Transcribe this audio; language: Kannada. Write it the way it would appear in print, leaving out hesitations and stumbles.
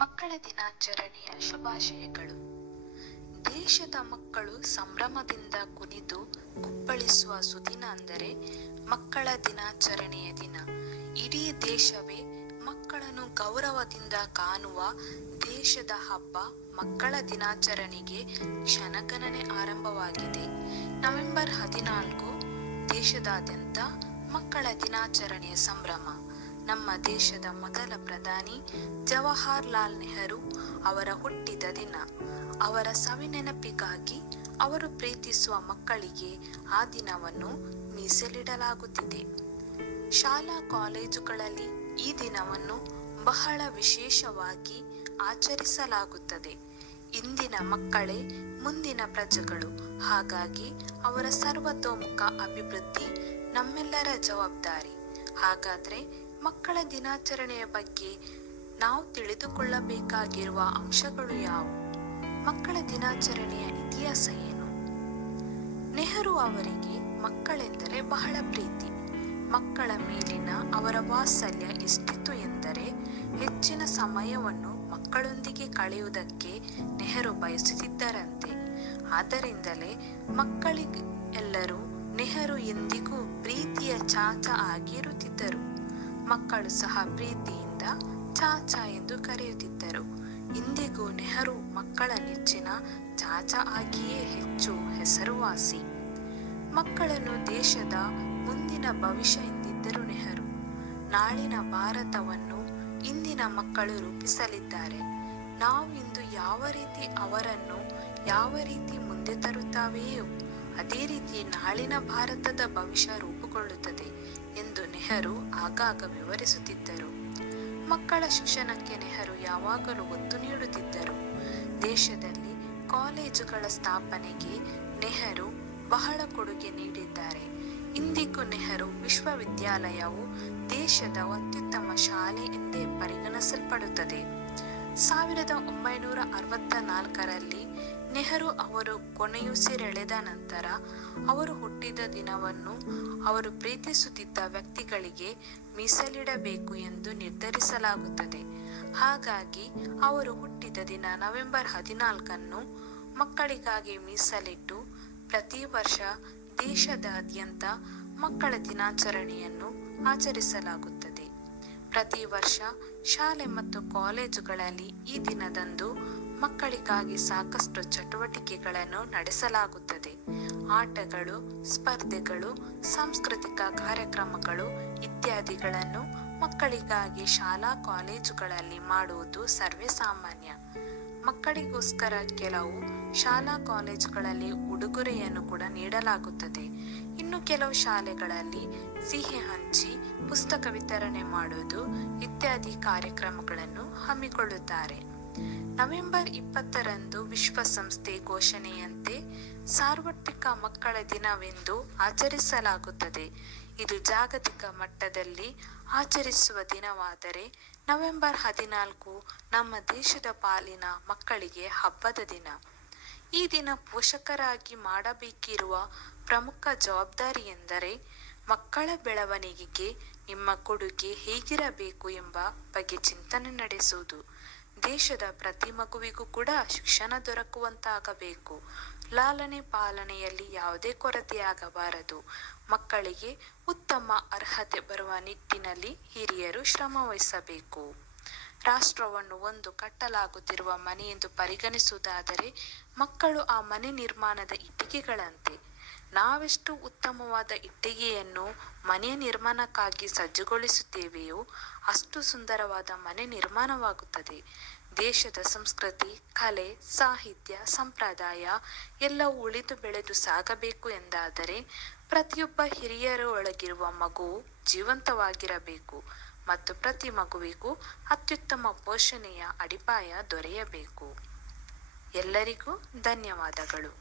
ಮಕ್ಕಳ ದಿನಾಚರಣೆಯ ಶುಭಾಶಯಗಳು. ದೇಶದ ಮಕ್ಕಳು ಸಂಭ್ರಮದಿಂದ ಕುಣಿದು ಕುಪ್ಪಳಿಸುವ ಸುದಿನ ಅಂದರೆ ಮಕ್ಕಳ ದಿನಾಚರಣೆಯ ದಿನ. ಇಡೀ ದೇಶವೇ ಮಕ್ಕಳನ್ನು ಗೌರವದಿಂದ ಕಾಣುವ ದೇಶದ ಹಬ್ಬ ಮಕ್ಕಳ ದಿನಾಚರಣೆಗೆ ಕ್ಷಣಗಣನೆ ಆರಂಭವಾಗಿದೆ. ನವೆಂಬರ್ 14 ದೇಶದಾದ್ಯಂತ ಮಕ್ಕಳ ದಿನಾಚರಣೆಯ ಸಂಭ್ರಮ. ನಮ್ಮ ದೇಶದ ಮೊದಲ ಪ್ರಧಾನಿ ಜವಾಹರ್ಲಾಲ್ ನೆಹರು ಅವರ ಹುಟ್ಟಿದ ದಿನ. ಅವರ ಸವಿನೆನಪಿಗಾಗಿ ಅವರು ಪ್ರೀತಿಸುವ ಮಕ್ಕಳಿಗೆ ಆ ದಿನವನ್ನು ಮೀಸಲಿಡಲಾಗುತ್ತಿದೆ. ಶಾಲಾ ಕಾಲೇಜುಗಳಲ್ಲಿ ಈ ದಿನವನ್ನು ಬಹಳ ವಿಶೇಷವಾಗಿ ಆಚರಿಸಲಾಗುತ್ತದೆ. ಇಂದಿನ ಮಕ್ಕಳೇ ಮುಂದಿನ ಪ್ರಜೆಗಳು. ಹಾಗಾಗಿ ಅವರ ಸರ್ವತೋಮುಖ ಅಭಿವೃದ್ಧಿ ನಮ್ಮೆಲ್ಲರ ಜವಾಬ್ದಾರಿ. ಹಾಗಾದ್ರೆ ಮಕ್ಕಳ ದಿನಾಚರಣೆಯ ಬಗ್ಗೆ ನಾವು ತಿಳಿದುಕೊಳ್ಳಬೇಕಾಗಿರುವ ಅಂಶಗಳು ಯಾವುವು? ಮಕ್ಕಳ ದಿನಾಚರಣೆಯ ಇತಿಹಾಸ ಏನು? ನೆಹರು ಅವರಿಗೆ ಮಕ್ಕಳೆಂದರೆ ಬಹಳ ಪ್ರೀತಿ. ಮಕ್ಕಳ ಮೇಲಿನ ಅವರ ವಾತ್ಸಲ್ಯ ಎಷ್ಟಿತ್ತು ಎಂದರೆ ಹೆಚ್ಚಿನ ಸಮಯವನ್ನು ಮಕ್ಕಳೊಂದಿಗೆ ಕಳೆಯುವುದಕ್ಕೆ ನೆಹರು ಬಯಸುತ್ತಿದ್ದರಂತೆ. ಆದ್ದರಿಂದಲೇ ಮಕ್ಕಳಿಗೆಲ್ಲರೂ ನೆಹರು ಎಂದಿಗೂ ಪ್ರೀತಿಯ ಚಾಚಾ ಆಗಿರುತ್ತಿದ್ದರು. ಮಕ್ಕಳು ಸಹ ಪ್ರೀತಿಯಿಂದ ಚಾಚಾ ಎಂದು ಕರೆಯುತ್ತಿದ್ದರು. ಇಂದಿಗೂ ನೆಹರು ಮಕ್ಕಳ ನೆಚ್ಚಿನ ಚಾಚಾ ಆಗಿಯೇ ಹೆಚ್ಚು ಹೆಸರುವಾಸಿ. ಮಕ್ಕಳನ್ನು ದೇಶದ ಮುಂದಿನ ಭವಿಷ್ಯ ಎಂದಿದ್ದರು ನೆಹರು. ನಾಳಿನ ಭಾರತವನ್ನು ಇಂದಿನ ಮಕ್ಕಳು ರೂಪಿಸಲಿದ್ದಾರೆ. ನಾವು ಇಂದು ಯಾವ ರೀತಿ ಅವರನ್ನು ಯಾವ ರೀತಿ ಮುಂದೆ ತರುತ್ತಾವೆಯೋ ಅದೇ ರೀತಿ ನಾಳಿನ ಭಾರತದ ಭವಿಷ್ಯ ರೂಪುಗೊಳ್ಳುತ್ತದೆ ಎಂದು ನೆಹರು ಆಗಾಗ ವಿವರಿಸುತ್ತಿದ್ದರು. ಮಕ್ಕಳ ಶಿಕ್ಷಣಕ್ಕೆ ನೆಹರು ಯಾವಾಗಲೂ ಒತ್ತು ನೀಡುತ್ತಿದ್ದರು. ದೇಶದಲ್ಲಿ ಕಾಲೇಜುಗಳ ಸ್ಥಾಪನೆಗೆ ನೆಹರು ಬಹಳ ಕೊಡುಗೆ ನೀಡಿದ್ದಾರೆ. ಇಂದಿಗೂ ನೆಹರು ವಿಶ್ವವಿದ್ಯಾಲಯವು ದೇಶದ ಅತ್ಯುತ್ತಮ ಶಾಲೆ ಎಂದೇ ಪರಿಗಣಿಸಲ್ಪಡುತ್ತದೆ. 1964ರಲ್ಲಿ ನೆಹರು ಅವರು ಕೊನೆಯುಸಿರೆಳೆದ ನಂತರ ಅವರು ಹುಟ್ಟಿದ ದಿನವನ್ನು ಅವರು ಪ್ರೀತಿಸುತ್ತಿದ್ದ ವ್ಯಕ್ತಿಗಳಿಗೆ ಮೀಸಲಿಡಬೇಕು ಎಂದು ನಿರ್ಧರಿಸಲಾಗುತ್ತದೆ. ಹಾಗಾಗಿ ಅವರು ಹುಟ್ಟಿದ ದಿನ ನವೆಂಬರ್ 14 ಮಕ್ಕಳಿಗಾಗಿ ಮೀಸಲಿಟ್ಟು ಪ್ರತಿ ವರ್ಷ ದೇಶದಾದ್ಯಂತ ಮಕ್ಕಳ ದಿನಾಚರಣೆಯನ್ನು ಆಚರಿಸಲಾಗುತ್ತದೆ. ಪ್ರತಿ ವರ್ಷ ಶಾಲೆ ಮತ್ತು ಕಾಲೇಜುಗಳಲ್ಲಿ ಈ ದಿನದಂದು ಮಕ್ಕಳಿಗಾಗಿ ಸಾಕಷ್ಟು ಚಟುವಟಿಕೆಗಳನ್ನು ನಡೆಸಲಾಗುತ್ತದೆ. ಆಟಗಳು, ಸ್ಪರ್ಧೆಗಳು, ಸಾಂಸ್ಕೃತಿಕ ಕಾರ್ಯಕ್ರಮಗಳು ಇತ್ಯಾದಿಗಳನ್ನು ಮಕ್ಕಳಿಗಾಗಿ ಶಾಲಾ ಕಾಲೇಜುಗಳಲ್ಲಿ ಮಾಡುವುದು ಸರ್ವೇ ಸಾಮಾನ್ಯ. ಮಕ್ಕಳಿಗೋಸ್ಕರ ಕೆಲವು ಶಾಲಾ ಕಾಲೇಜುಗಳಲ್ಲಿ ಉಡುಗೊರೆಯನ್ನು ಕೂಡ ನೀಡಲಾಗುತ್ತದೆ. ಇನ್ನು ಕೆಲವು ಶಾಲೆಗಳಲ್ಲಿ ಸಿಹಿ ಹಂಚಿ ಪುಸ್ತಕ ವಿತರಣೆ ಮಾಡುವುದು ಇತ್ಯಾದಿ ಕಾರ್ಯಕ್ರಮಗಳನ್ನು ಹಮ್ಮಿಕೊಳ್ಳುತ್ತಾರೆ. ನವೆಂಬರ್ 20ರಂದು ವಿಶ್ವಸಂಸ್ಥೆ ಘೋಷಣೆಯಂತೆ ಸಾರ್ವತ್ರಿಕ ಮಕ್ಕಳ ದಿನವೆಂದು ಆಚರಿಸಲಾಗುತ್ತದೆ. ಇದು ಜಾಗತಿಕ ಮಟ್ಟದಲ್ಲಿ ಆಚರಿಸುವ ದಿನವಾದರೆ ನವೆಂಬರ್ 14 ನಮ್ಮ ದೇಶದ ಪಾಲಿನ ಮಕ್ಕಳಿಗೆ ಹಬ್ಬದ ದಿನ. ಈ ದಿನ ಪೋಷಕರಾಗಿ ಮಾಡಬೇಕಿರುವ ಪ್ರಮುಖ ಜವಾಬ್ದಾರಿ ಎಂದರೆ ಮಕ್ಕಳ ಬೆಳವಣಿಗೆಗೆ ನಿಮ್ಮ ಕೊಡುಗೆ ಹೇಗಿರಬೇಕು ಎಂಬ ಬಗ್ಗೆ ಚಿಂತನೆ ನಡೆಸುವುದು. ದೇಶದ ಪ್ರತಿ ಮಗುವಿಗೂ ಕೂಡ ಶಿಕ್ಷಣ ದೊರಕುವಂತಾಗಬೇಕು. ಲಾಲನೆ ಪಾಲನೆಯಲ್ಲಿ ಯಾವುದೇ ಕೊರತೆಯಾಗಬಾರದು. ಮಕ್ಕಳಿಗೆ ಉತ್ತಮ ಅರ್ಹತೆ ಬರುವ ನಿಟ್ಟಿನಲ್ಲಿ ಹಿರಿಯರು ಶ್ರಮ ವಹಿಸಬೇಕು. ರಾಷ್ಟ್ರವನ್ನು ಒಂದು ಕಟ್ಟಲಾಗುತ್ತಿರುವ ಮನೆ ಎಂದು ಪರಿಗಣಿಸುವುದಾದರೆ ಮಕ್ಕಳು ಆ ಮನೆ ನಿರ್ಮಾಣದ ಇಟ್ಟಿಗೆಗಳಂತೆ. ನಾವೆಷ್ಟು ಉತ್ತಮವಾದ ಇಟ್ಟಿಗೆಯನ್ನು ಮನೆಯ ನಿರ್ಮಾಣಕ್ಕಾಗಿ ಸಜ್ಜುಗೊಳಿಸುತ್ತೇವೆಯೋ ಅಷ್ಟು ಸುಂದರವಾದ ಮನೆ ನಿರ್ಮಾಣವಾಗುತ್ತದೆ. ದೇಶದ ಸಂಸ್ಕೃತಿ, ಕಲೆ, ಸಾಹಿತ್ಯ, ಸಂಪ್ರದಾಯ ಎಲ್ಲವೂ ಉಳಿದು ಬೆಳೆದು ಸಾಗಬೇಕು ಎಂದಾದರೆ ಪ್ರತಿಯೊಬ್ಬ ಹಿರಿಯರ ಒಳಗಿರುವ ಮಗುವು ಜೀವಂತವಾಗಿರಬೇಕು ಮತ್ತು ಪ್ರತಿ ಮಗುವಿಗೂ ಅತ್ಯುತ್ತಮ ಪೋಷಣೆಯ ಅಡಿಪಾಯ ದೊರೆಯಬೇಕು. ಎಲ್ಲರಿಗೂ ಧನ್ಯವಾದಗಳು.